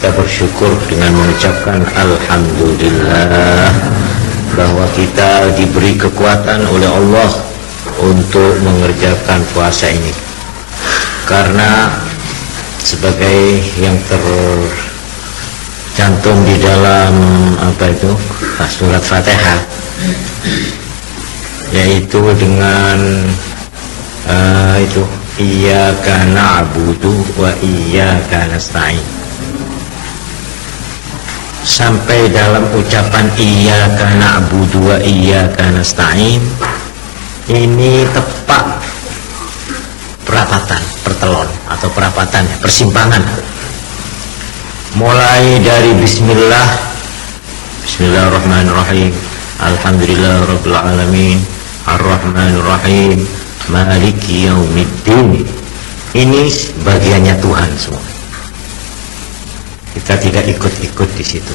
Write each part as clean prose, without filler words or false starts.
Kita bersyukur dengan mengucapkan Alhamdulillah bahwa kita diberi kekuatan oleh Allah untuk mengerjakan puasa ini, karena sebagai yang tercantum di dalam surat Fatihah, yaitu dengan iyyaka na'budu wa iyyaka nasta'in. Sampai dalam ucapan iyyaka na'budu wa iyyaka nasta'in, ini tepat perapatan, pertelon atau perapatan, persimpangan. Mulai dari Bismillahirrahmanirrahim, Alhamdulillahirabbil alamin, Arrahmanirrahim, Maliki yaumiddin. Ini bagiannya Tuhan semua. Kita tidak ikut-ikut di situ.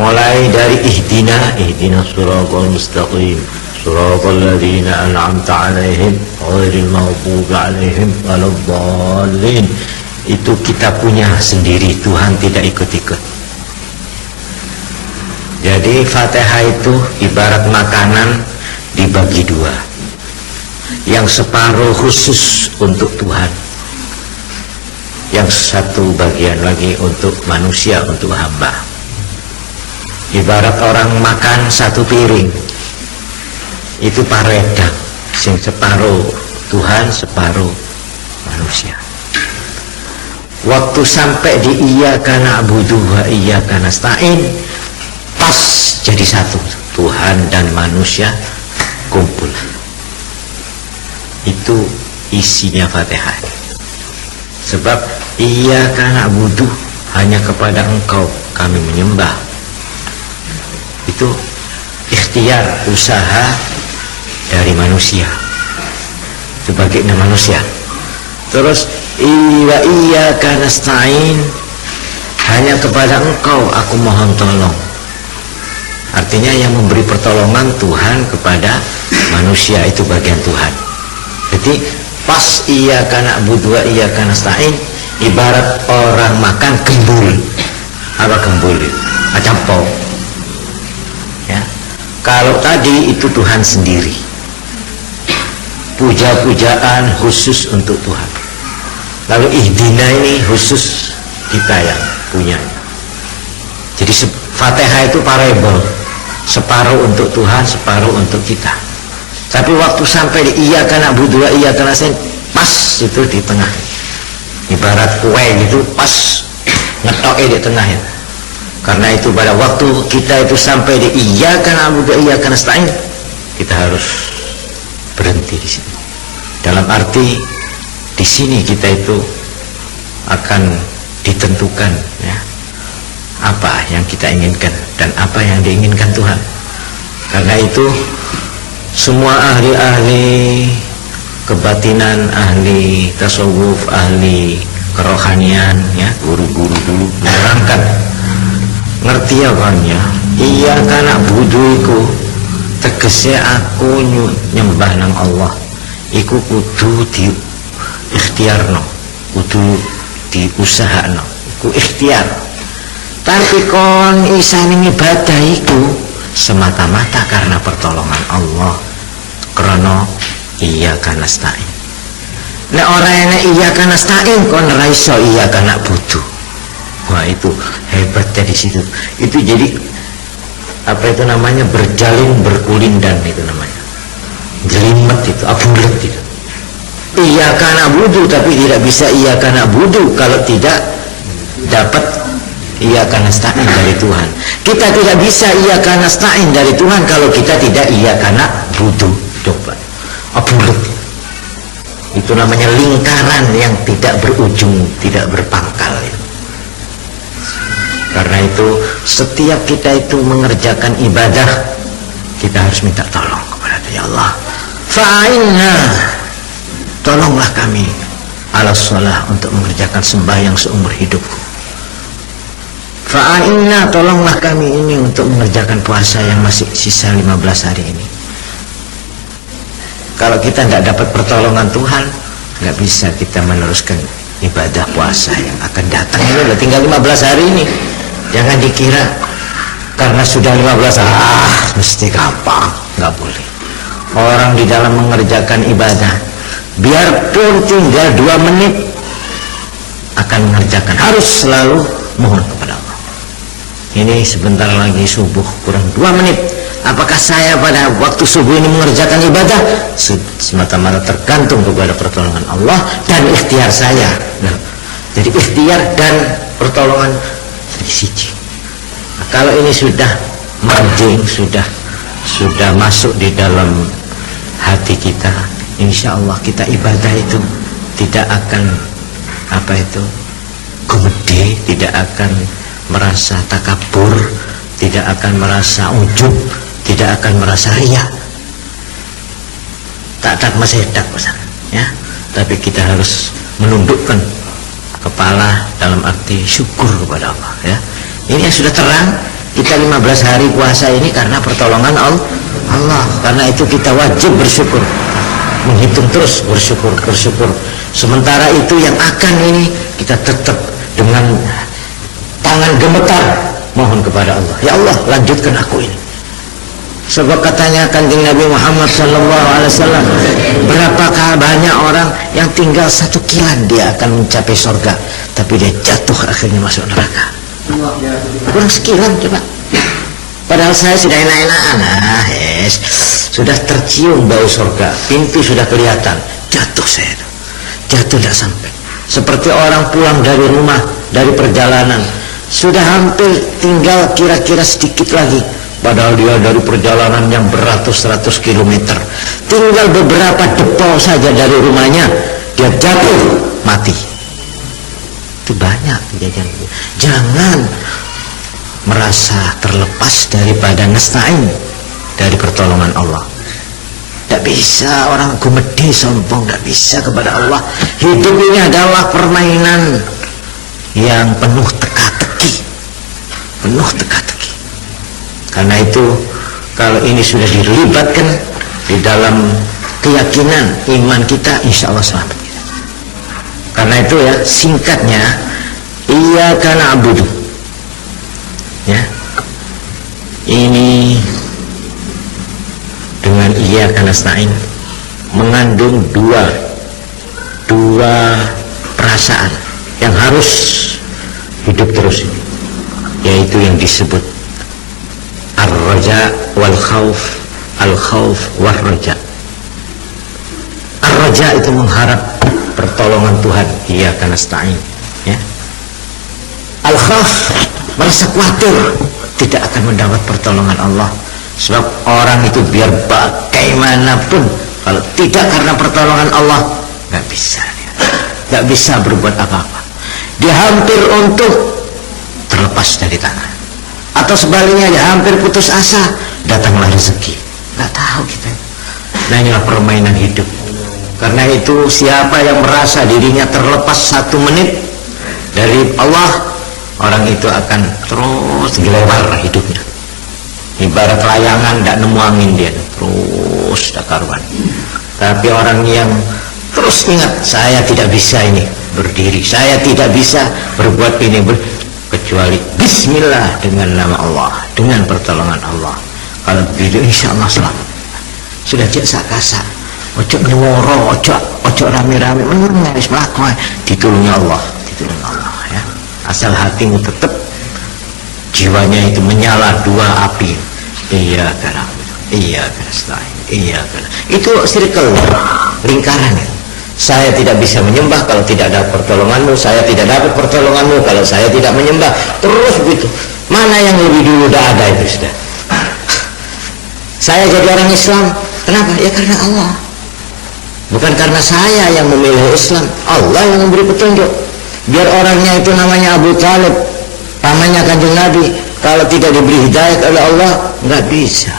Mulai dari ihdinas siratal mustaqim, siratal ladzina an'amta 'alaihim ghairil maghdubi 'alaihim waladdallin. Itu kita punya sendiri, Tuhan tidak ikut-ikut. Jadi Fatihah itu ibarat makanan dibagi dua. Yang separuh khusus untuk Tuhan, yang satu bagian lagi untuk manusia, untuk hamba. Ibarat orang makan satu piring, itu paredang, sing separuh Tuhan, separuh manusia. Waktu sampai di iyyaka na'budu wa iyyaka nasta'in, pas jadi satu, Tuhan dan manusia kumpul. Itu isinya Fatihah. Sebab iyyaka na'budu, hanya kepada Engkau kami menyembah. Itu ikhtiar, usaha dari manusia, sebagai manusia. Terus iyyaka nasta'in, hanya kepada Engkau aku mohon tolong. Artinya yang memberi pertolongan Tuhan kepada manusia, itu bagian Tuhan. Jadi pas iyyaka na'budu wa iyyaka nasta'in, ibarat orang makan gembul. Apa gembul itu? Acampau. Ya. Kalau tadi itu Tuhan sendiri, puja-pujaan khusus untuk Tuhan. Lalu ihdina ini khusus kita yang punya. Jadi Fatihah itu parabel, separuh untuk Tuhan, separuh untuk kita. Tapi waktu sampai di iyyaka na'budu wa iyyaka nasta'in, pas itu di tengah. Ibarat kue gitu, pas ngetoknya di tengah ya. Karena itu pada waktu kita itu sampai di iyyaka na'budu wa iyyaka nasta'in, kita harus berhenti di sini. Dalam arti di sini kita itu akan ditentukan ya, apa yang kita inginkan dan apa yang diinginkan Tuhan. Karena itu semua ahli-ahli kebatinan, ahli tasawuf, ahli kerohanian ya, guru-guru dulu menerangkan, ngerti ya kan ya, iyyaka na'budu iku tegese aku nyembah nang Allah iku kudu di ikhtiarno, kudu diusahakno, iku ikhtiar. Tapi kon isane ibadah iku semata-mata karena pertolongan Allah, karena iyyaka nasta'in. Nek ora enek iyyaka nasta'in kon ora iso iyyaka na'budu. Wah, itu hebatnya di situ. Itu jadi apa itu namanya, berjalin berkulindan, itu namanya jelimet, itu abulet itu. Iyyaka na'budu, tapi tidak bisa iyyaka na'budu kalau tidak dapat iyyaka nasta'in dari Tuhan. Kita tidak bisa iyyaka nasta'in dari Tuhan kalau kita tidak iyyaka na'budu. Coba abulet. Itu namanya lingkaran yang tidak berujung, tidak berpangkal itu. Karena itu setiap kita itu mengerjakan ibadah, kita harus minta tolong kepada Ya Allah, fa'inna, tolonglah kami ala shalah, untuk mengerjakan sembahyang seumur hidupku. Fa'inna, tolonglah kami ini untuk mengerjakan puasa yang masih sisa 15 hari ini. Kalau kita tidak dapat pertolongan Tuhan, nggak bisa kita meneruskan ibadah puasa yang akan datang ini udah tinggal 15 hari ini. Jangan dikira karena sudah 15 mesti gampang, nggak boleh. Orang di dalam mengerjakan ibadah, biarpun tinggal 2 menit akan mengerjakan, harus selalu mohon kepada Allah. Ini sebentar lagi subuh, kurang 2 menit. Apakah saya pada waktu subuh ini mengerjakan ibadah? Semata-mata tergantung kepada pertolongan Allah dan ikhtiar saya. Nah, jadi ikhtiar dan pertolongan jadi siji. Nah, kalau ini sudah merjing, sudah masuk di dalam hati kita, insya Allah kita ibadah itu tidak akan gumede, tidak akan merasa takabur, tidak akan merasa ujub, tidak akan merasa riya. Tak masih dak ya. Tapi kita harus menundukkan kepala dalam arti syukur kepada Allah ya. Ini yang sudah terang, kita 15 hari puasa ini karena pertolongan Allah. Karena itu kita wajib bersyukur. Menghitung terus bersyukur. Sementara itu yang akan ini kita tetap dengan tangan gemetar mohon kepada Allah. Ya Allah, lanjutkan aku ini. Sebab katanya Kanjeng Nabi Muhammad SAW, berapakah banyak orang yang tinggal 1 kilan dia akan mencapai surga, tapi dia jatuh akhirnya masuk neraka. Kurang sekilan coba. Padahal saya sudah enak-enakan, sudah tercium bau surga, pintu sudah kelihatan, jatuh saya, jatuh tidak sampai. Seperti orang pulang dari rumah, dari perjalanan, sudah hampir tinggal kira-kira sedikit lagi, padahal dia dari perjalanan yang beratus-ratus kilometer, tinggal beberapa depo saja dari rumahnya, dia jatuh mati. Itu banyak kejadian. Jangan merasa terlepas daripada nasta'in, dari pertolongan Allah. Tidak bisa orang gumede sombong, tidak bisa kepada Allah. Hidup ini adalah permainan yang penuh teka-teki, Karena itu kalau ini sudah dilibatkan di dalam keyakinan iman kita, insya Allah selamat kita. Karena itu ya, singkatnya, iyyaka na'budu ya, ini dengan iyyaka nasta'in mengandung dua perasaan yang harus hidup terus ini, yaitu yang disebut ar-raja wal khauf, al-khauf wal raja. Ar-raja itu mengharap pertolongan Tuhan, iyyaka nasta'in ya. Al-khauf merasa khawatir tidak akan mendapat pertolongan Allah. Sebab orang itu biar bagaimanapun, kalau tidak karena pertolongan Allah, nggak bisa berbuat apa-apa. Dia hampir untuk terlepas dari tangan, atau sebaliknya dia hampir putus asa, datanglah rezeki. Nggak tahu kita. Nah, inilah permainan hidup. Karena itu siapa yang merasa dirinya terlepas 1 menit dari Allah, orang itu akan terus gelewar hidupnya. Ibarat layangan tidak nemu angin, dia terus tak karuan. Tapi orang yang terus ingat, saya tidak bisa ini berdiri, saya tidak bisa berbuat ini kecuali bismillah, dengan nama Allah, dengan pertolongan Allah. Kalau begitu insya Allah selamat. Sudah jasa kasar, ojo nyeworo, ojo rame-rame, menangis melakukan, ditolongnya Allah ya. Asal hatimu tetap, jiwanya itu menyala 2 api. Iya karena itu circle, lingkaran. Saya tidak bisa menyembah kalau tidak ada pertolonganmu, saya tidak dapat pertolonganmu kalau saya tidak menyembah, terus begitu. Mana yang lebih dulu udah ada itu sudah. Saya jadi orang Islam, kenapa? Ya karena Allah. Bukan karena saya yang memilih Islam, Allah yang memberi petunjuk. Biar orangnya itu namanya Abu Talib, pamannya Kanjeng Nabi, kalau tidak diberi hidayah oleh Allah, nggak bisa.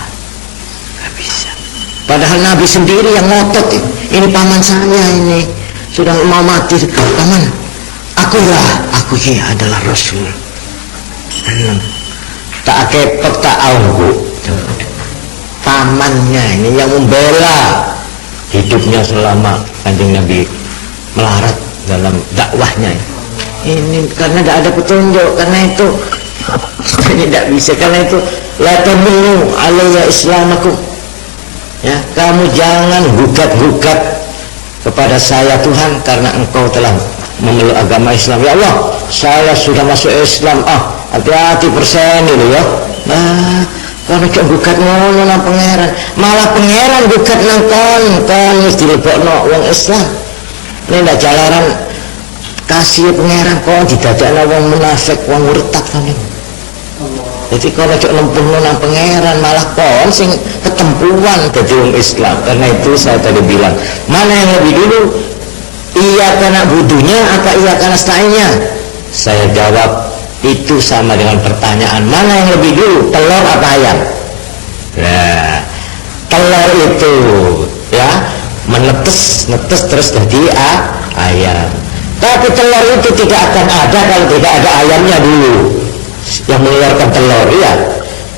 Padahal Nabi sendiri yang ngotot, ini paman saya ini sudah mau mati. Paman, aku adalah Rasul. Tak kepek tak aunggu. Pamannya ini yang membela hidupnya selama Kanjeng Nabi melarat, dalam dakwahnya. Ini karena tidak ada petunjuk, karena itu ini tidak bisa, karena itu la taminu alayya islamakum. Ya, kamu jangan gugat-gugat kepada saya Tuhan karena engkau telah memeluk agama Islam. Ya Allah, saya sudah masuk Islam. Hati-hati persen ini ya. Nah, kalau cok gugat ngono nang pangeran, malah pangeran gugat nang kon wis dilebokno wong Islam. Ini ndak jalaran kasih pangeran kon didadakno wong munafik, wong murtad kan. Jadi kalau cok nempuhno nang pangeran malah kon sing ketempuan dadi wong Islam. Karena itu saya tadi bilang, mana yang lebih dulu? Iya karena budunya apa iya karena nasta'innya? Saya jawab itu sama dengan pertanyaan mana yang lebih dulu, telur apa ayam? Nah, telur itu ya menetes terus jadi ayam. Tapi telur itu tidak akan ada kalau tidak ada ayamnya dulu yang mengeluarkan telur. Ya,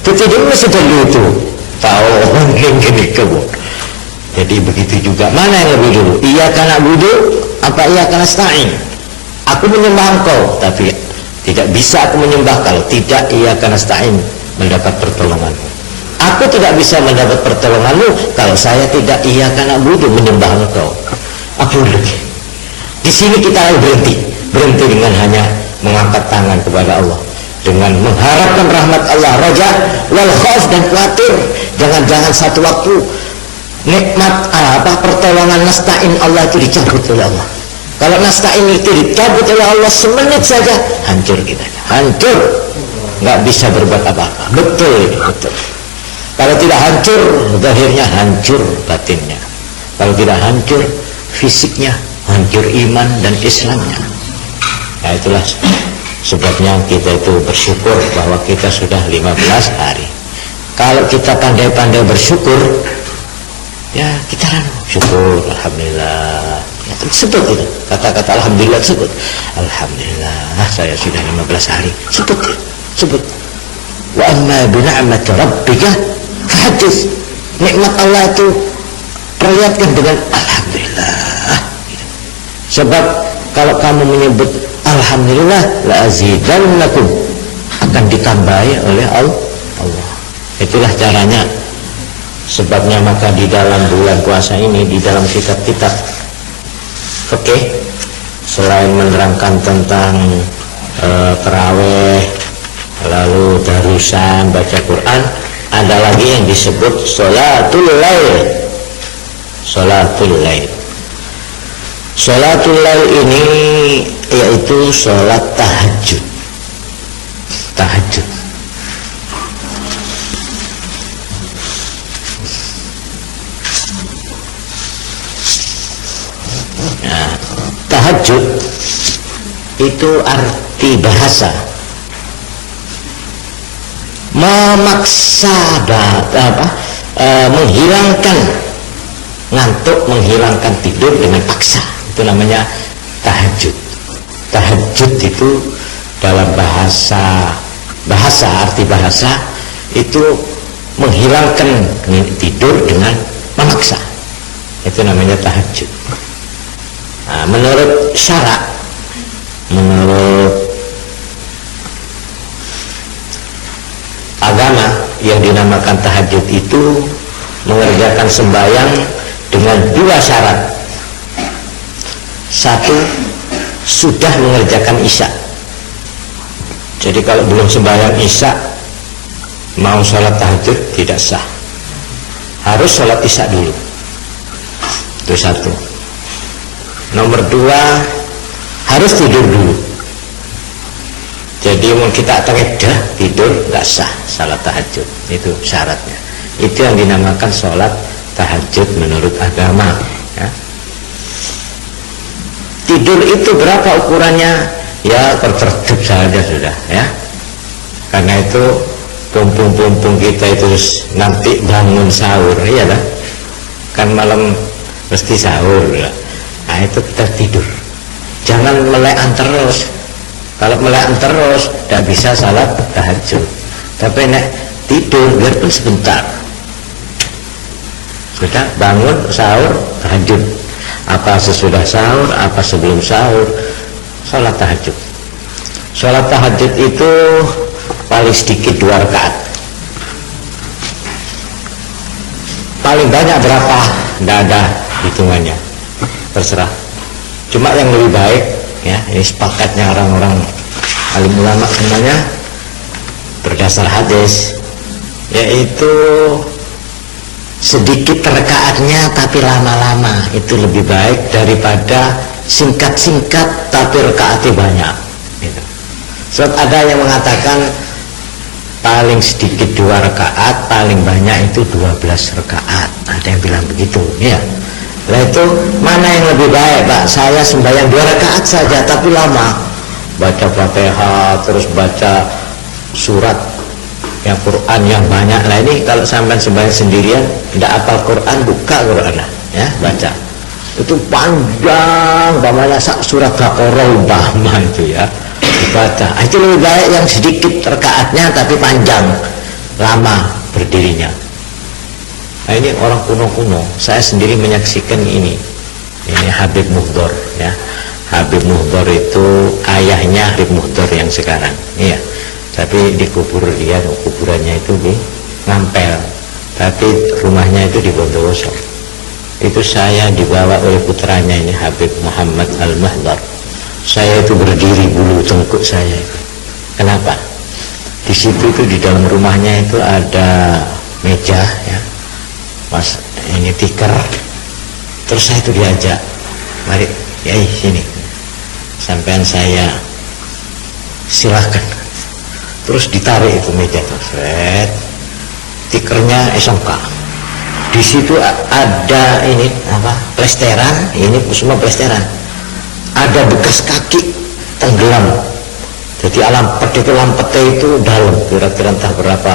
ketidaknya sudah itu tahu gini kebo. Jadi begitu juga, mana yang lebih dulu? Iya karena budu apa iya karena nasta'in? Aku menyembah engkau, tapi tidak bisa aku menyembah kalau tidak iya karena nasta'in mendapat pertolonganmu. Aku tidak bisa mendapat pertolonganmu kalau saya tidak iya karena budu menyembah engkau. Apa lagi? Di sini kita harus berhenti dengan hanya mengangkat tangan kepada Allah, dengan mengharapkan rahmat Allah, raja wal khauf dan khawatir. Jangan satu waktu nikmat pertolongan nasta'in Allah itu dicabut oleh Allah. Kalau nasta'in itu dicabut oleh Allah semenit saja hancur kita, hancur, nggak bisa berbuat apa-apa. Betul. Kalau tidak hancur zahirnya, hancur batinnya. Kalau tidak hancur fisiknya, hancur iman dan Islamnya. Nah itulah sebabnya kita itu bersyukur bahwa kita sudah 15 hari. Kalau kita pandai-pandai bersyukur, ya kita syukur, alhamdulillah. Ya, sebut itu kata-kata alhamdulillah, sebut alhamdulillah saya sudah 15 hari, sebut. Wa amma bi ni'mati rabbika fahaddits. Nikmat Allah itu perlihatkan dengan alhamdulillah. Sebab kalau kamu menyebut alhamdulillah la azidannakum, akan ditambahi oleh Allah. Itulah caranya. Sebabnya maka di dalam bulan puasa ini, di dalam kitab-kitab fikih, selain menerangkan tentang tarawih, lalu darusan, baca Quran, ada lagi yang disebut sholatul lail. Sholatul lail. Sholatul lail ini yaitu sholat tahajud. Tahajud itu arti bahasa memaksa menghilangkan ngantuk, menghilangkan tidur dengan paksa. Itu namanya tahajud. Tahajud itu dalam bahasa arti bahasa itu menghilangkan tidur dengan memaksa. Itu namanya tahajud. Nah, menurut syarak, menurut agama yang dinamakan tahajud itu mengerjakan sembahyang dengan 2 syarat. 1, sudah mengerjakan isya. Jadi kalau belum sembahyang isya mau sholat tahajud tidak sah, harus sholat isya dulu. Itu 1. Nomor 2, harus tidur dulu. Jadi mau kita dah tidur nggak sah salat tahajud. Itu syaratnya. Itu yang dinamakan sholat tahajud menurut agama. Ya. Tidur itu berapa ukurannya? Ya tertutup saja sudah. Ya. Karena itu pumpung kita itu nanti bangun sahur, iya lah. Kan malam mesti sahur. Ya. Nah itu kita tidur, jangan melekan terus. Kalau melekan terus tidak bisa salat tahajud. Tapi nek tidur biarpun sebentar, sudah bangun sahur tahajud. Apa sesudah sahur, apa sebelum sahur, sholat tahajud. Sholat tahajud itu paling sedikit 2 rakaat. Paling banyak berapa? Tidak ada hitungannya, terserah. Cuma yang lebih baik, ya, ini sepakatnya orang-orang alim ulama semuanya berdasar hadis, yaitu sedikit rakaatnya tapi lama-lama itu lebih baik daripada singkat-singkat tapi rakaatnya banyak gitu. Sebab ada yang mengatakan paling sedikit 2 rakaat, paling banyak itu 12 rakaat. Ada yang bilang begitu, ya. Nah itu mana yang lebih baik, Pak? Saya sembahyang 2 rakaat saja tapi lama, baca Fatihah terus baca surat yang Quran yang banyak. Nah ini kalau sampai sembahyang sendirian tidak hafal Quran, buka Quran ya, baca. Itu panjang, umpamanya surat Baqarah umpama itu ya, dibaca. Itu lebih baik yang sedikit rakaatnya tapi panjang, lama berdirinya. Nah ini orang kuno-kuno, saya sendiri menyaksikan ini Habib Muhdor ya. Habib Muhdor itu ayahnya Habib Muhdor yang sekarang, iya. Tapi dikubur dia, kuburannya itu di Ngampel, tapi rumahnya itu di Bondowoso. Itu saya dibawa oleh putranya ini Habib Muhammad Al-Mahdar. Saya itu berdiri, bulu tengkuk saya itu. Kenapa? Di situ itu di dalam rumahnya itu ada meja ya, mas ini tikar. Terus saya itu diajak, mari ya sini, sampean saya silahkan. Terus ditarik itu meja itu, tikernya SMK. Di situ ada ini apa? Plesteran, ini semua plesteran. Ada bekas kaki tenggelam. Jadi lampetnya itu dalam, kira-kira entah berapa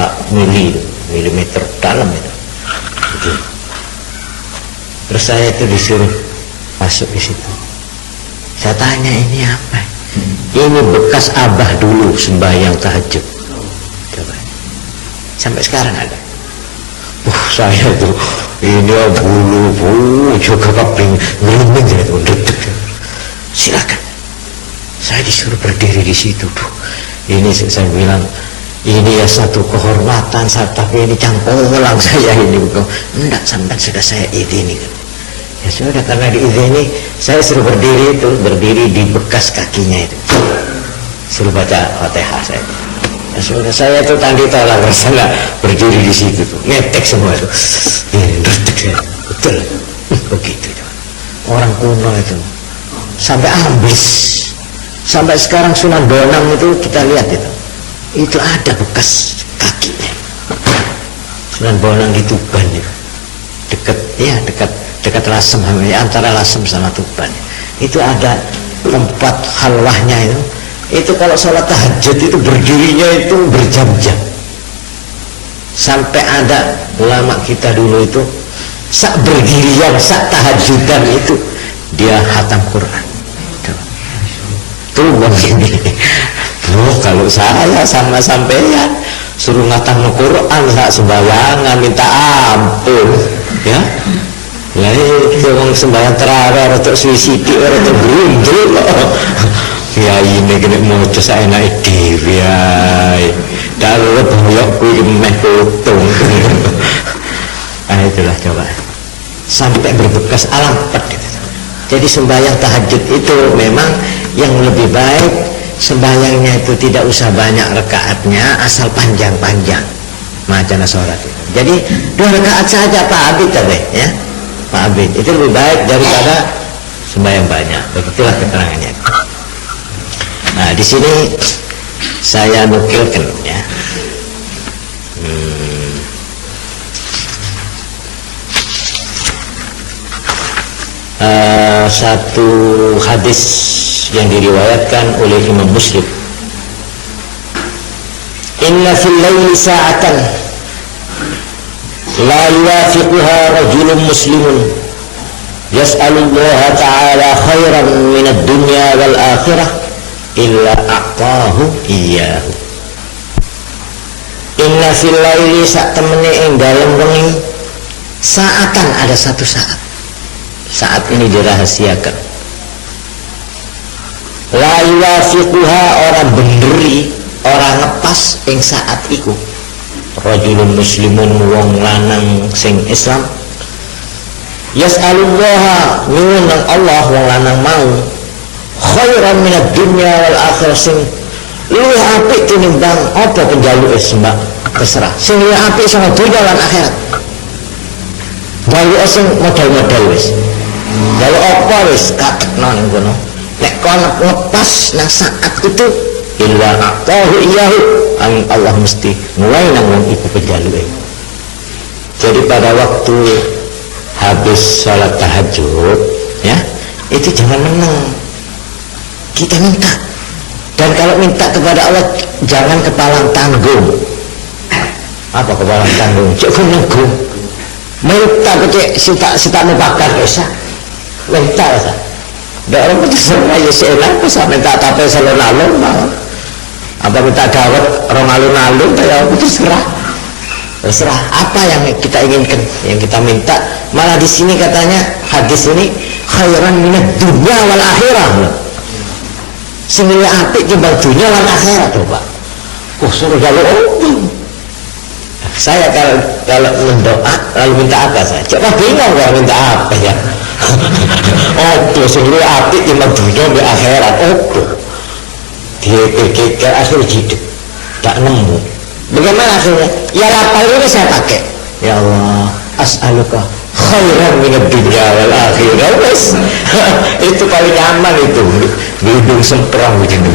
milimeter dalam itu. Gitu. Terus saya itu disuruh masuk di situ. Saya tanya, ini apa? Ini bekas abah dulu sembahyang tahajud. Coba. Sampai sekarang ada. Saya tuh ini bulu juga keping merinding itu. Silakan. Saya disuruh berdiri di situ tuh. Ini saya bilang, ini ya satu kehormatan, tapi ini cangkolang saya ini. Enggak, sampai sudah saya izini. Ya sudah, karena diizini saya suruh berdiri di bekas kakinya itu, suruh baca Fatihah saya. Ya sudah, saya itu tadi tolak rasanya berdiri di situ tuh, ngetek semua itu, betul, begitu. Orang kuno itu sampai ambis, sampai sekarang Sunan Bonang itu kita lihat itu ada bekas kakinya. Sunan Bonang di Tuban itu, dekat Lasem, antara Lasem sama Tuban. Itu ada tempat halwahnya itu kalau sholat tahajud itu berdirinya itu berjam-jam. Sampai ada ulama kita dulu itu sak berdirian, sak tahajudan itu dia khatam Quran. Tuh begini. Kalau saya sama sampean suruh ngatam Quran sak sembayangan minta ampun ya. Lah itu wong sembahyang terawih atau suicide atau blundruk loh. Ya ini kena moco saenake dhewe ae. Dalem boyok kuwi meh potong. Itulah coba. Sampai berbekas alampet gitu. Jadi sembahyang tahajud itu memang yang lebih baik sembahyangnya itu tidak usah banyak rakaatnya, asal panjang-panjang macam sholat itu. Jadi 2 rakaat saja Pak Abid tadi ya. Pak Abid itu lebih baik daripada sembahyang banyak. Begitulah keterangannya. Nah di sini saya nukilkan ya. Satu hadis yang diriwayatkan oleh Imam Muslim. Inna fil laili sa'atan la yuwafiquha rajulun muslimun yas'alullaha ta'ala khairan min ad-dunya wal akhirah illa a'tahu iyyahu. Inna fil laili sak temene ing dalem wengi sa'atan, ada satu saat. saat ini dirahasiakan. La yuwafiquha orang benderi, orang ngepas ing saat iku. Rajulun muslimun wong lanang sing Islam yas'alullaha nyuwun nang Allah wong lanang mau khairan minad dunya wal akhirah sing luwih apik tinimbang apa penjaluke sembah terserah sing luwih apik sama dunya lan akhirat. Jaluke sing modal-modal wis. Jaluk apa wis katekno ning kono. Nek kono ngepas nang saat itu illa aqtahu iyahu Allah mesti mulai nang wong iku penjaluke. Jadi pada waktu habis sholat tahajud ya, itu jangan menang, kita minta. Dan kalau minta kepada Allah jangan kepalang tanggung. Apa kepalang tanggung? Cukup nanggung. Minta kecik sita membakar esa minta esa dah orang itu semua ya seenak bisa minta tapi salon-alun apa minta dawet orang alun-alun ya itu terserah apa yang kita inginkan, yang kita minta. Malah di sini katanya hadis ini khairan minad dunya wal akhirah, sing luwih apik timbang dunya lan akhirat lho Pak. Suruh jalur saya kalau mendoa lalu minta apa saya? Coba bingung kalau minta apa ya? Sing luwih apik timbang dunya lan akhirat. Dipikir akhir hidup tak nemu. Bagaimana akhirnya? Ya lapar ini saya pakai. Ya Allah, as'aluka khairan minad dunya wal akhirah. Itu paling nyaman itu. Hidung semprong begini.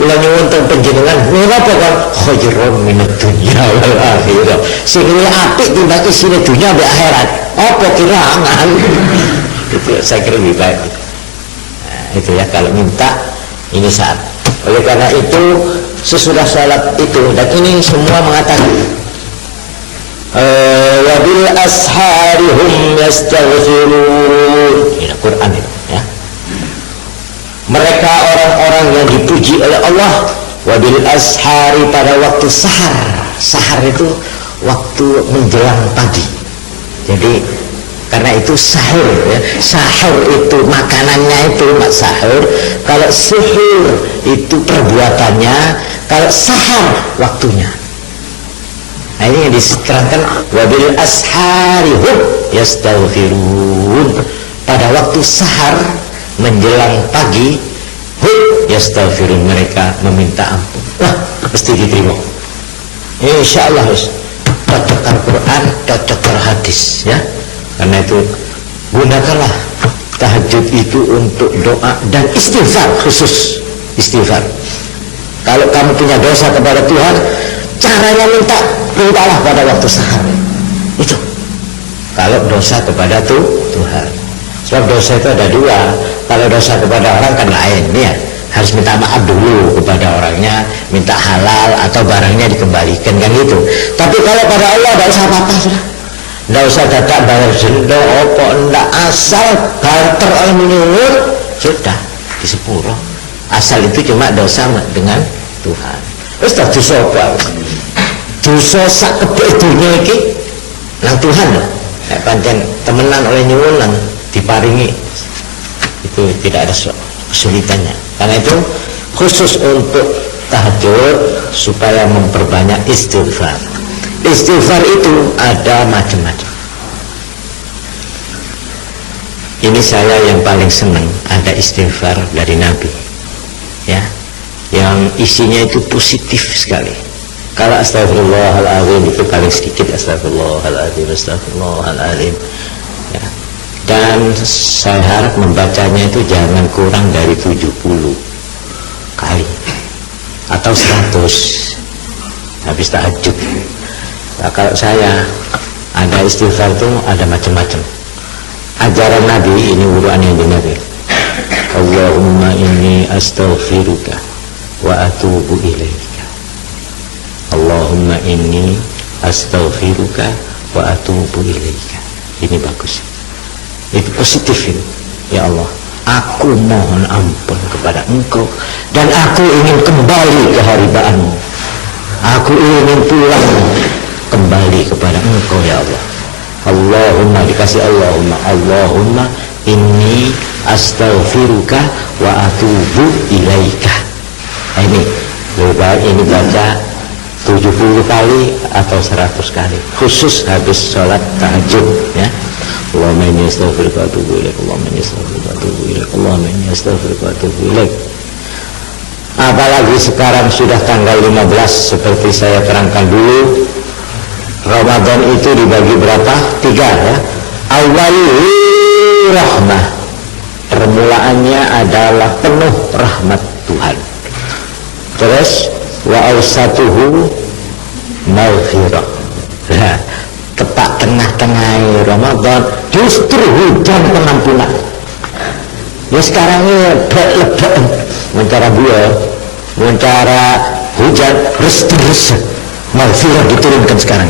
Kula nyuwun teng panjenengan menapa kan khairan minad dunya wal akhirah. Sing luwih apik timbang isine dunya mbek akhirat. Apa kirangan? Itu saya kira lebih baik. Nah, itu ya kalau minta ini saat. Oleh karena itu sesudah sholat itu, dan ini semua mengatakan wabil asharihum yastaghfirun. Ini Quran itu ya. Mereka orang-orang yang dipuji oleh Allah wabil ashari pada waktu sahar. Sahar itu waktu menjelang pagi. Jadi karena itu sahur ya. Sahur itu makanannya itu sahur. Kalau suhur itu perbuatannya. Kalau sahar waktunya. Nah ini yang diterangkan wabil asharihum yastaghfirun. Pada waktu sahar menjelang pagi yastaghfirun, mereka meminta ampun. Wah, pasti diterima. Insyaallah cocok Al-Quran, cocok hadis ya. Karena itu gunakanlah tahajud itu untuk doa dan istighfar, khusus istighfar. Kalau kamu punya dosa kepada Tuhan, caranya mintalah pada waktu sahar. Itu kalau dosa kepada Tuhan. Sebab dosa itu ada dua. Kalau dosa kepada orang kan lain ya, harus minta maaf dulu kepada orangnya, minta halal atau barangnya dikembalikan kan gitu. Tapi kalau pada Allah tidak usah apa-apa sudah. Tidak usah datang bayar denda apa ndak, asal barter oleh menyuwun sudah di sepuro. Asal itu cuma dosa dengan Tuhan. Terus tak dosa apa? Dosa sak kebek dunia iki nang Tuhan loh. Nek pancen temenan oleh nyuwun nang diparingi itu tidak ada kesulitannya. Karena itu khusus untuk tahajud supaya memperbanyak istighfar. Istighfar itu ada macam-macam. Ini saya yang paling senang ada istighfar dari Nabi ya, yang isinya itu positif sekali. Kalau astagfirullahaladzim itu paling sedikit, astagfirullahaladzim, astagfirullahaladzim ya. Dan saya harap membacanya itu jangan kurang dari 70 kali atau 100 habis tahajud. Nah, kalau saya ada istighfar itu ada macam-macam. Ajaran Nabi ini uruan yang Nabi. Allahumma inni astaghfiruka wa atubu ilaika. Allahumma inni astaghfiruka wa atubu ilaika. Ini bagus. Itu positif ini. Ya Allah, aku mohon ampun kepada Engkau dan aku ingin kembali ke haribaanmu. Aku ingin pulang kembali kepada Engkau ya Allah. Allahumma, dikasih Allahumma inni astaghfiruka wa atubu ilaika. Ini lebih baik ini baca 70 kali atau 100 kali khusus habis sholat tahajud, ya. Allahumma inni astaghfiruka wa atubu ilaik, Allahumma inni astaghfiruka wa atubu ilaik, Allahumma inni astaghfiruka wa atubu ilaik. Apalagi sekarang sudah tanggal 15, seperti saya terangkan dulu, Ramadan itu dibagi berapa? 3, ya. Awwaluhu rahmah, permulaannya adalah penuh rahmat Tuhan. Terus wa awsatuhu maghfirah. Nah, tepat tengah-tengah Ramadan justru hujan pengampunan. Ya sekarang ini lebek mencara buah, mencara hujan res-res, maghfirah diturunkan sekarang.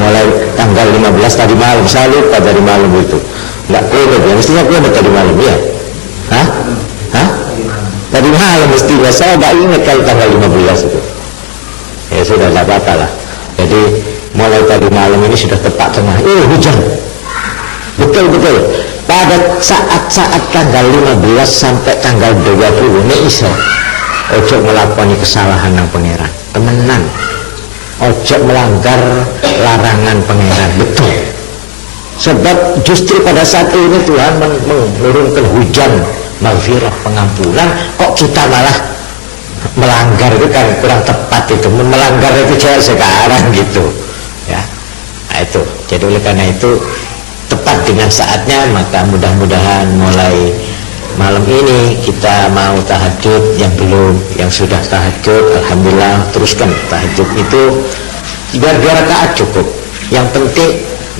Mulai tanggal 15 tadi malam, saya lupa dari malam itu. Enggak kulit ya, mestinya kulit tadi malam ya. Hah? Tadi malam mestinya, saya enggak ingat kalau tanggal 15 itu. Ya sudah, enggak apa-apa lah. Jadi mulai tadi malam ini sudah tepat tengah. Hujan. Betul-betul. Pada saat-saat tanggal 15 sampai tanggal 20 ini iso. Ojo melakoni kesalahan yang pangeran. Temenan. Ojo melanggar larangan pangeran. Betul. Sebab justru pada saat ini Tuhan menurunkan hujan maghfirah, pengampunan, kok kita malah melanggar. Itu kan kurang tepat itu. Melanggar itu sekarang gitu, ya. Nah itu. Jadi oleh karena itu tepat dengan saatnya, maka mudah-mudahan mulai malam ini kita mau tahajud, yang belum, yang sudah tahajud, alhamdulillah teruskan tahajud itu biar 2 rakaat cukup. Yang penting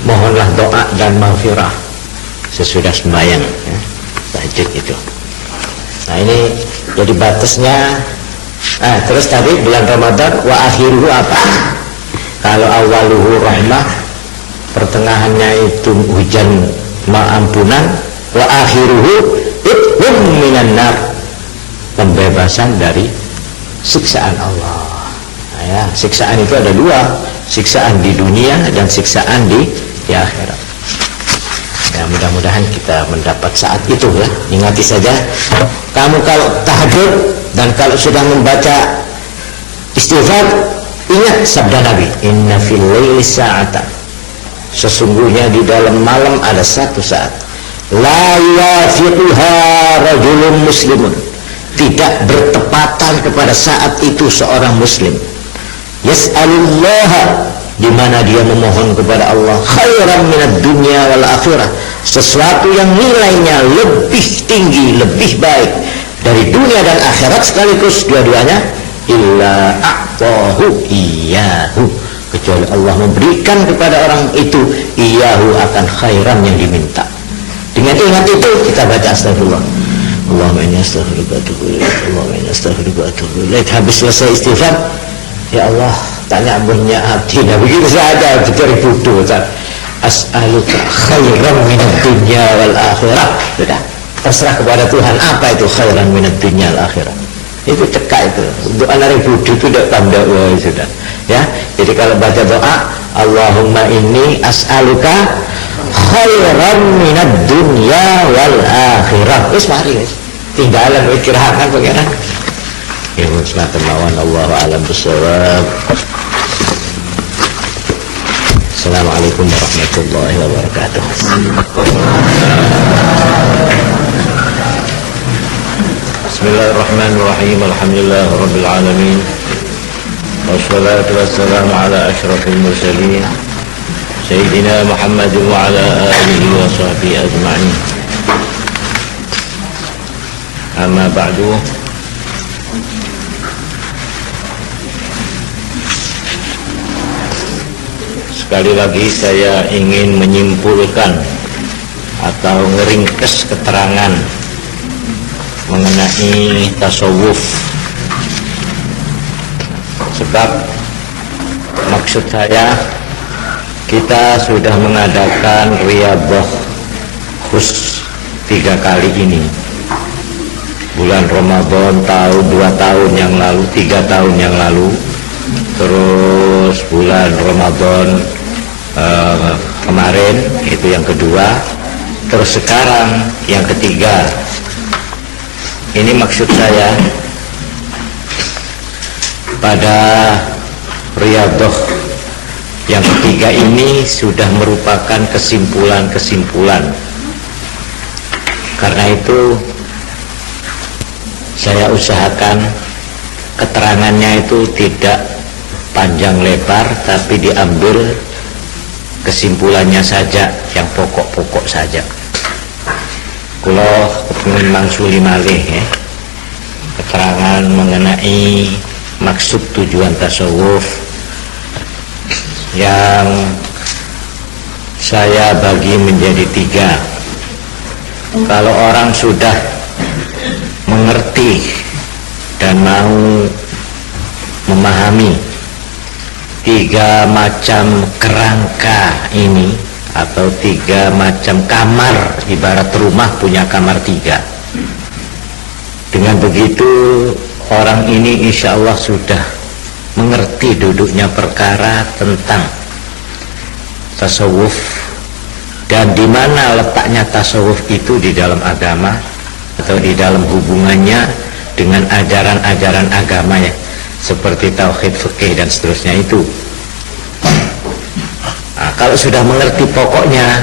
mohonlah doa dan maghfirah sesudah sembahyang, ya, tahajud itu. Nah ini jadi batasnya. Terus tadi bulan Ramadan wa akhiruhu apa? Kalau awaluhu rahmah, pertengahannya itu hujan ampunan, wa akhiruhu ithum minan nar, pembebasan dari siksaan Allah. Nah, ya, siksaan itu ada 2, siksaan di dunia dan siksaan di akhirat. Ya, mudah-mudahan kita mendapat saat itu, ya. Ingati saja, kamu kalau tahajud dan kalau sudah membaca istighfar, ingat sabda Nabi, inna fil laili sa'atan, sesungguhnya di dalam malam ada satu saat, la yafiquha rajulun muslimun, tidak bertepatan kepada saat itu seorang muslim, yas'alullaha, di mana dia memohon kepada Allah, khairan minad dunya wal akhirah, sesuatu yang nilainya lebih tinggi, lebih baik dari dunia dan akhirat sekaligus dua-duanya, illa a'tahu iyahu, kecuali Allah memberikan kepada orang itu iyahu, akan khairan yang diminta. Dengan ingat itu kita baca astagfirullah, Allahumma inni astaghfiruka wa atubu ilaik, Allahumma inni astaghfiruka wa atubu ilaik. Habis selesai istighfar, ya Allah, tanya punya hati, nah begitu saja, beribu-ribu. As'aluka khairan minad dunya wal akhirah. Sudah, terserah kepada Tuhan apa itu khairan minad dunya wal akhirah. Itu cekak itu. Doa dari budu itu tidak tanda, sudah. Ya, jadi kalau baca doa, Allahumma inni as'aluka khairan minad dunya wal akhirah. Wis mari wis. Tinggalan ikirakan pangeran. Ya, musnahkan lawan Allahu a'lam bissawab. Assalamualaikum warahmatullahi wabarakatuh. Bismillahirrahmanirrahim. Alhamdulillahirabbil alamin. Wassalatu wassalamu ala asyrafil mursalin sayyidina Muhammad wa ala alihi wa sahbihi ajma'in. Amma ba'du. Sekali lagi saya ingin menyimpulkan atau ngeringkes keterangan mengenai tasawuf. Sebab maksud saya, kita sudah mengadakan riyadhah khusus 3 kali ini. Bulan Ramadan tahun 2 tahun yang lalu, 3 tahun yang lalu, terus bulan Ramadan kemarin, itu yang kedua. Terus sekarang yang ketiga. Ini maksud saya pada Riyadhah yang ketiga ini sudah merupakan kesimpulan-kesimpulan. Karena itu saya usahakan keterangannya itu tidak panjang lebar, tapi diambil kesimpulannya saja, yang pokok-pokok saja. Kalau kepingin mangsuli malih ya, keterangan mengenai maksud tujuan tasawuf yang saya bagi menjadi 3. Kalau orang sudah mengerti dan mau memahami 3 macam kerangka ini, atau 3 macam kamar, ibarat rumah punya kamar 3. Dengan begitu orang ini insya Allah sudah mengerti duduknya perkara tentang tasawuf dan di mana letaknya tasawuf itu di dalam agama atau di dalam hubungannya dengan ajaran-ajaran agama ya, seperti tauhid, fikih dan seterusnya itu. Nah, kalau sudah mengerti pokoknya,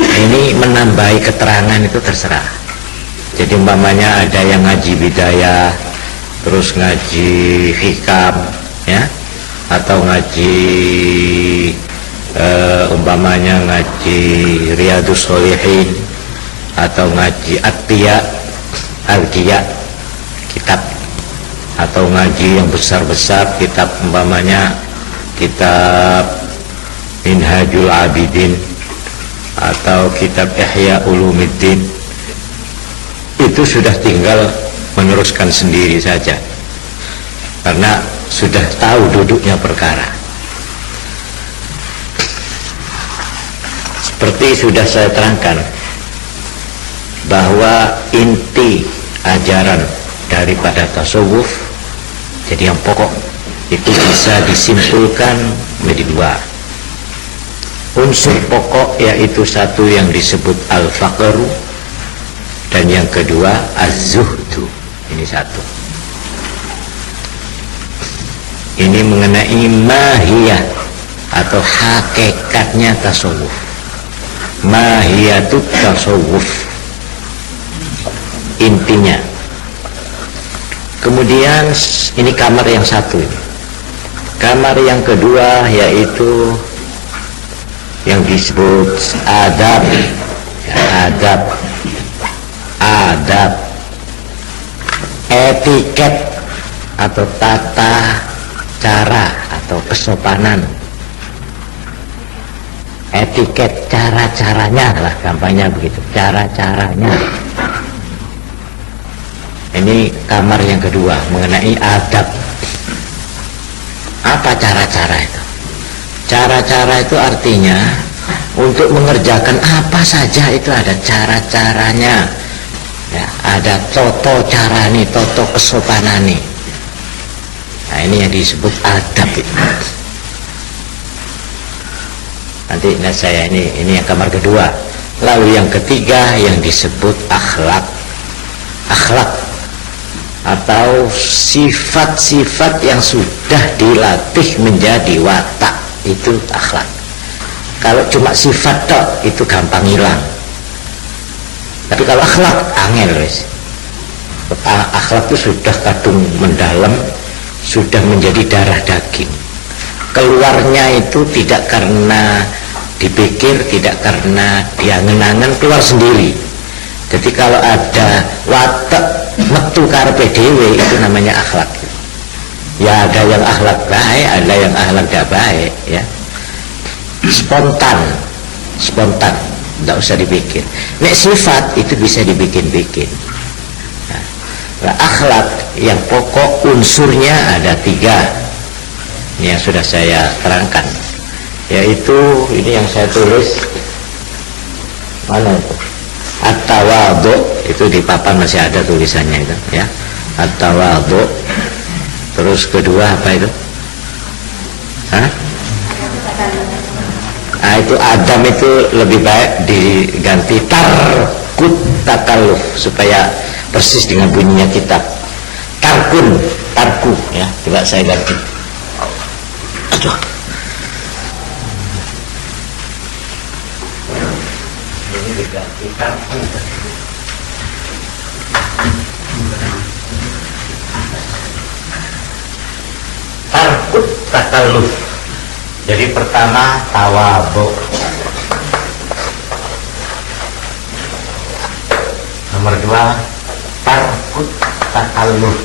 ini menambahi keterangan itu terserah. Jadi umpamanya ada yang ngaji bidayah, terus ngaji hikam, ya, atau ngaji umpamanya ngaji Riyadhus Shalihin, atau ngaji Al-Qiya, kitab, atau ngaji yang besar-besar, kitab umpamanya kitab Minhajul Abidin atau kitab Ihya Ulumuddin, itu sudah tinggal meneruskan sendiri saja karena sudah tahu duduknya perkara. Seperti sudah saya terangkan bahwa inti ajaran daripada tasawuf, jadi yang pokok itu bisa disimpulkan menjadi 2 unsur pokok, yaitu satu yang disebut al-faqru dan yang kedua az-zuhdu. Ini satu. Ini mengenai mahiyah atau hakikatnya tasawuf, mahiyatut tasawuf, intinya. Kemudian ini kamar yang satu. Kamar yang kedua yaitu yang disebut adab, adab, etiket atau tata cara atau kesopanan, etiket, cara-caranya lah, gampangnya begitu, cara-caranya. Ini kamar yang kedua mengenai adab. Apa cara-cara itu? Cara-cara itu artinya untuk mengerjakan apa saja itu ada cara-caranya ya, ada toto carane, toto kesopanane. Nah, ini yang disebut adab itu. Nanti saya ini yang kamar kedua. Lalu yang ketiga yang disebut akhlak. Akhlak atau sifat-sifat yang sudah dilatih menjadi watak, itu akhlak. Kalau cuma sifat tok itu gampang hilang. Tapi kalau akhlak angel wis. Akhlak itu sudah kadung mendalam, sudah menjadi darah daging. Keluarnya itu tidak karena dipikir, tidak karena diangen-angen, keluar sendiri. Jadi kalau ada watak metu karepe dhewe itu namanya akhlak. Ya ada yang akhlak baik, ada yang akhlak tidak baik ya. Spontan, tidak usah dipikir. Nek sifat itu bisa dibikin-bikin. Nah, akhlak yang pokok unsurnya ada 3. Ini yang sudah saya terangkan. Yaitu ini yang saya tulis. Mana itu? At-tawadhu, itu di papan masih ada tulisannya itu ya. At-tawadhu. Terus kedua apa itu? Hah? Nah, itu Adam itu lebih baik diganti tarkut takalluf supaya persis dengan bunyinya kitab. Tarku ya. Coba saya ganti. Aduh. Ini diganti tarku. Tarkut takalluf. Jadi pertama tawadhu. Nomor 2 tarkut takalluf.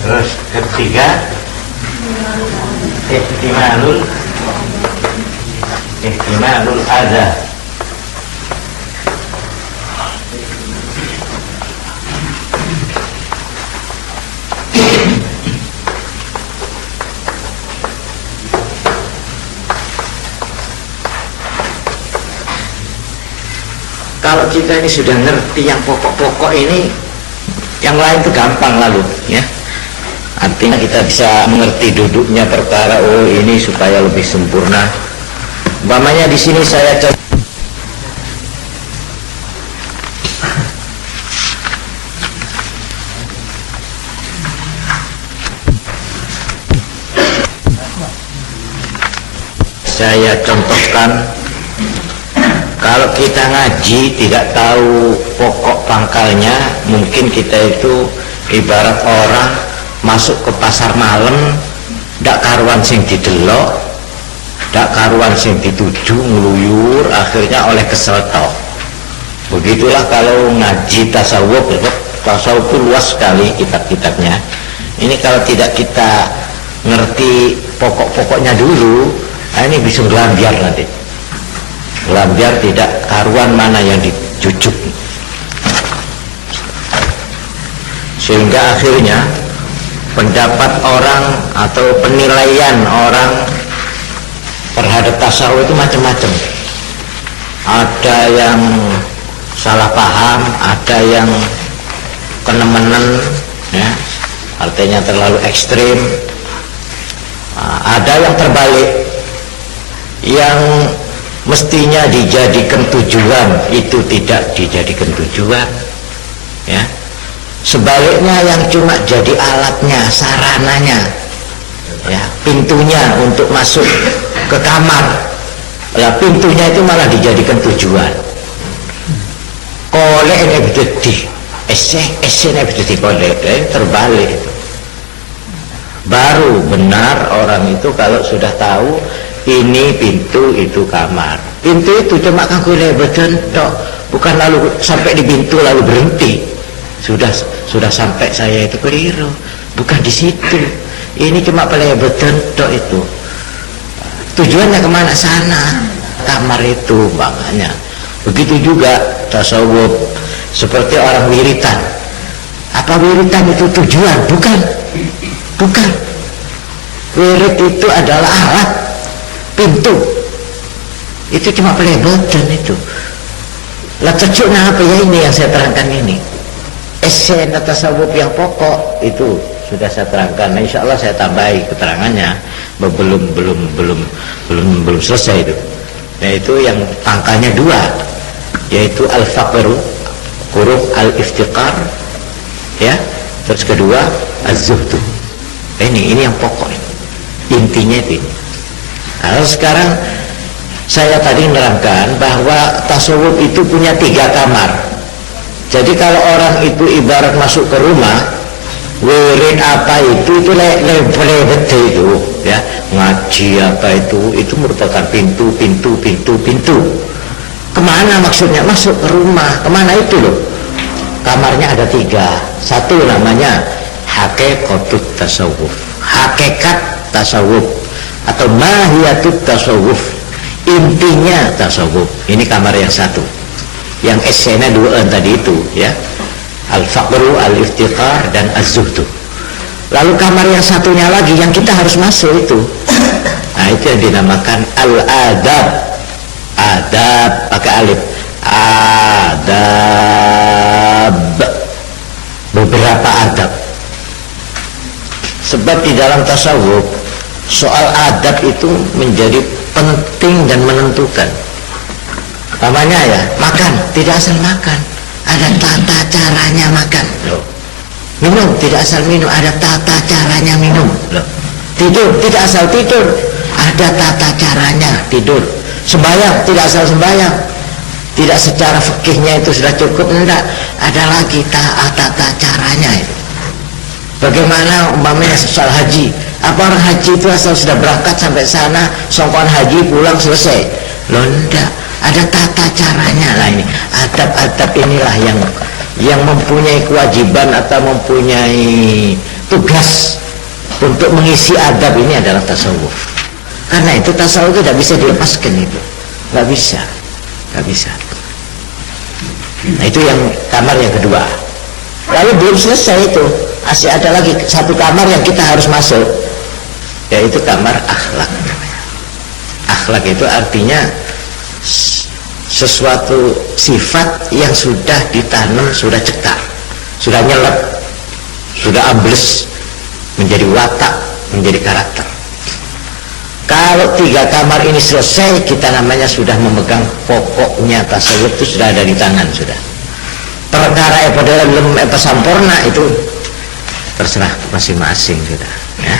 Terus ketiga ihtimalul adza. Kalau kita ini sudah ngerti yang pokok-pokok ini, yang lain itu gampang lalu ya. Artinya kita bisa mengerti duduknya perkara. Oh, ini supaya lebih sempurna. Umpamanya di sini saya coba. Saya contohkan, kalau kita ngaji tidak tahu pokok pangkalnya, mungkin kita itu ibarat orang masuk ke pasar malam, ndak karuan sing didelok, ndak karuan sing dituju, ngeluyur, akhirnya oleh kesel tok. Begitulah kalau ngaji tasawuf. Tasawuf itu luas sekali kitab-kitabnya. Ini kalau tidak kita ngerti pokok-pokoknya dulu, nah ini bisa gelambiar nanti. Gelambiar tidak karuan mana yang dijujuk. Sehingga akhirnya pendapat orang atau penilaian orang terhadap tasawuf itu macam-macam. Ada yang salah paham, ada yang kenemenan ya, artinya terlalu ekstrim. Ada yang terbalik, yang mestinya dijadikan tujuan itu tidak dijadikan tujuan ya. Sebaliknya yang cuma jadi alatnya, sarananya ya, pintunya untuk masuk ke kamar, ya pintunya itu malah dijadikan tujuan. Kolek ini betul di ese ini betul di kolek, terbalik itu. Baru benar orang itu kalau sudah tahu ini pintu, itu kamar. Pintu itu cuma kanggo lebeten tok, bukan lalu sampai di pintu lalu berhenti. Sudah sampai saya itu keliru, bukan di situ. Ini cuma pelebeten tok itu. Tujuannya kemana sana? Kamar itu makanya. Begitu juga tasawuf, seperti orang wiritan. Apa wiritan itu tujuan? Bukan. Wirid itu adalah alat, pintu. Itu cuma pelebeten itu. Lah cocoknya apa ya ini yang saya terangkan ini? Esen tasawuf yang pokok itu sudah saya terangkan. Nah, insya Allah saya tambahi keterangannya. Belum selesai itu. Yaitu yang pangkalnya 2, yaitu al-faqru, huruf al-iftiqar ya. Terus kedua az-zuhdu. Ini yang pokok, intinya itu. Nah, sekarang saya tadi menerangkan bahwa tasawuf itu punya 3 kamar. Jadi kalau orang itu ibarat masuk ke rumah, wirid apa itu lebet itu ya, ngaji apa itu merupakan pintu. Kemana maksudnya? Masuk ke rumah. Kemana itu loh? Kamarnya ada 3. Satu namanya hakikatut tasawuf, hakikat tasawuf, atau mahiyatut tasawuf, intinya tasawuf. Ini kamar yang satu. Yang esena 2 tadi itu ya, al-faqru, al-iftiqar, dan az-zuhdu. Lalu kamar yang satunya lagi yang kita harus masuk itu, nah itu yang dinamakan al-adab. Adab pakai alif, adab, beberapa adab. Sebab di dalam tasawuf soal adab itu menjadi penting dan menentukan. Namanya ya, makan tidak asal makan, ada tata caranya makan. Minum tidak asal minum, ada tata caranya minum. Tidur tidak asal tidur, ada tata caranya tidur. Sembahyang tidak asal sembahyang, tidak secara fikihnya itu sudah cukup, enggak, ada lagi tata caranya itu. Bagaimana umpamanya soal haji, apa orang haji itu asal sudah berangkat sampai sana, songkon haji pulang selesai? Loh enggak, ada tata caranya lah. Ini adab-adab inilah yang mempunyai kewajiban atau mempunyai tugas untuk mengisi adab ini adalah tasawuf. Karena itu tasawuf itu tidak bisa dilepaskan, itu nggak bisa. Nah itu yang kamar yang kedua. Lalu belum selesai itu, masih ada lagi satu kamar yang kita harus masuk, yaitu kamar akhlak. Akhlak itu artinya sesuatu sifat yang sudah ditanam, sudah cekar, sudah nyelep, sudah ambles menjadi watak, menjadi karakter. Kalau 3 kamar ini selesai, kita namanya sudah memegang pokoknya tasawuf, itu sudah ada di tangan sudah. Perkara belum sampurna itu terserah masing-masing sudah. Ya.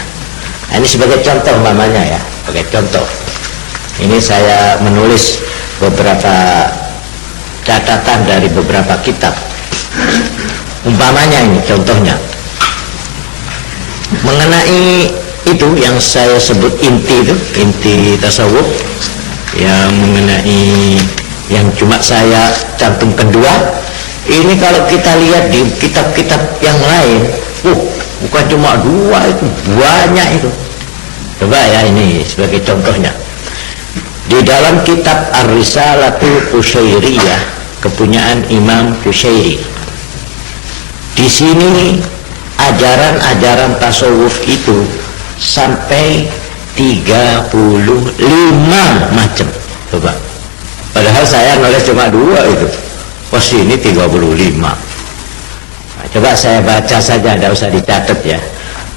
Nah, ini sebagai contoh umpamanya ya, sebagai contoh. Ini saya menulis beberapa catatan dari beberapa kitab. Umpamanya ini contohnya mengenai itu yang saya sebut inti tasawuf, yang mengenai yang cuma saya cantumkan 2. Ini kalau kita lihat di kitab-kitab yang lain, bukan cuma 2, itu banyak itu. Coba ya, ini sebagai contohnya. Di dalam kitab Ar-Risalatul Qusyairiyah, kepunyaan Imam Qusyairi, di sini ajaran-ajaran tasawuf itu sampai 35 macam. Coba. Padahal saya nulis cuma 2 itu. Pas ini 35. Nah, coba saya baca saja, tidak usah dicatat ya,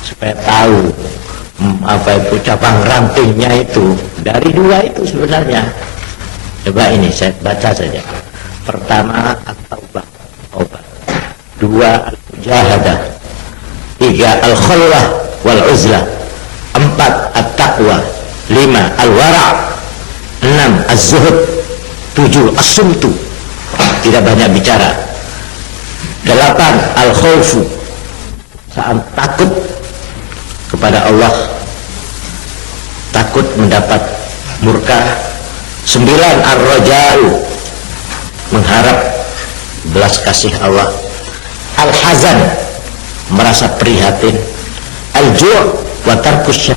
supaya tahu apa itu cabang rampingnya itu. Dari 2 itu sebenarnya. Coba ini saya baca saja. Pertama at-taubah, 2 al-mujahadah, 3 al-khulwah wal uzlah, 4 at-taqwa, 5 al-wara', 6 az-zuhud, 7 as-sumtu, tidak banyak bicara, 8 al-khawfu, saat takut kepada Allah, takut mendapat murka, 9 ar-raja'u, mengharap belas kasih Allah, al-hazan, merasa prihatin, al-ju' wa tarkus